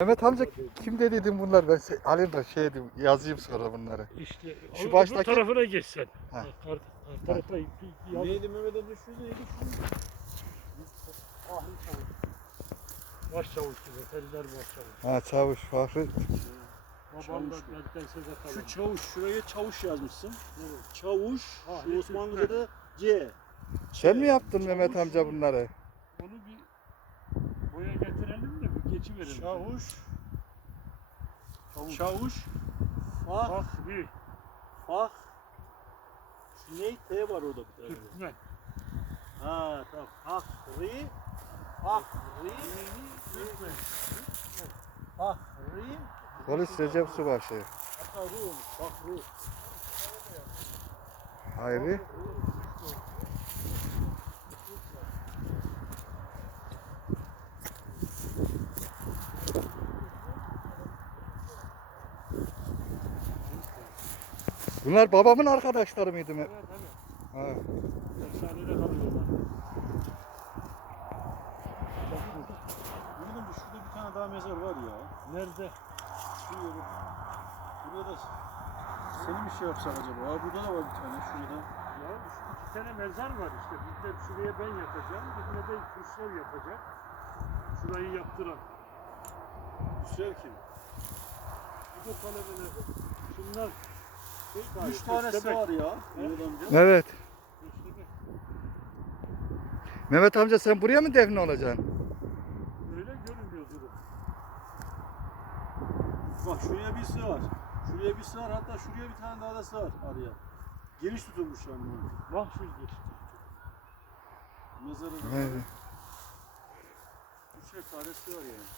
Mehmet amca kim dediydin bunlar? Ben se- alayım da şey edeyim, yazayım sonra bunları. İşte Şu o- baştaki- öbür tarafına geçsen. Ha. Kar, kar tarafa yaz. Neydi Mehmet amca şu neydi şu? Ahri çavuş. Baş çavuş gibi. Feriler baş çavuş. Ha çavuş Fahri. Babam da Çavuş. medresede kalın. Şu çavuş şuraya çavuş yazmışsın. Çavuş Ha, şu hiç Osmanlıca'da C. Sen mi yaptın Mehmet Çavuş. amca bunları? Onu bir boya getirelim de bir geçi verelim. Çavuş. Çavuş. Çavuş. Fah. Fahri. Fah. Şu ne? T var orada bir tane. Türkmen. Ha tamam. Fahri. Fahri. Türkmen. Fahri. Polis Recep Subaşı. Hatta Ru olmuş. Fahru. Hayri. Bunlar babamın arkadaşları mıydı? mı? Evet evet. Ha. Efsanede kalıyorlar. Şurada bir tane daha mezar var ya. Nerede? Şu. Burada da senin bir şey yapsak acaba? Aa, burada da var bir tane şurada. Ya şu iki tane mezar var işte. Bir de şuraya ben yapacağım. Birine de Kürşev yapacak. Şurayı yaptıran. Güzel kim? Bu da talebeler. Şunlar Üç tanesi köstebek. var ya. Mehmet amca. Evet. Mehmet amca sen buraya mı defne olacaksın? Öyle görünüyor durum. Bak şuraya bir sığar. Şuraya bir sığar hatta şuraya bir tane daha da sığar araya. Geniş tutulmuş yani bu. Mahsul geçti. Mezarı Evet. üçer tane sığar yani.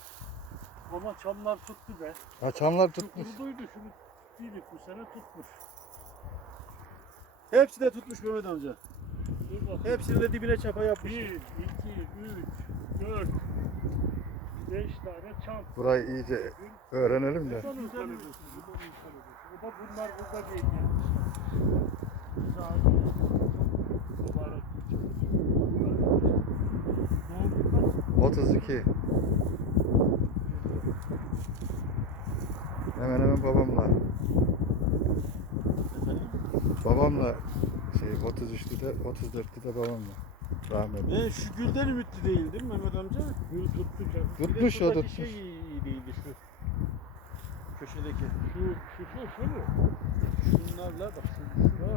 Ama çamlar tuttu be. Ha, çamlar Şu tutmuş. kuruduydu şunu değildik bu sene tutmuş. Hepsi de tutmuş Mehmet amca. Dur bakayım. Hepsini de dibine çapa yapmış. 1, 2, 3, 4, 5 tane çam. Burayı iyice öğrenelim de. Bunlar burada değil yani. Sahi. Mübarek bir çocuk. Doğum kaç? 32. Hemen hemen babamla. Babamla şey 33'lü de 34'lü de babamla. Rahmetli. Ben şu gülden ümitli değil değil mi Mehmet amca? Gül tuttu canım. Bir de Tutmuş o şuradaki tutmuş. Şey iyi değildi şu. Köşedeki. Şu, şu, şu, şu mu? Şunlarla bak şu. Ha,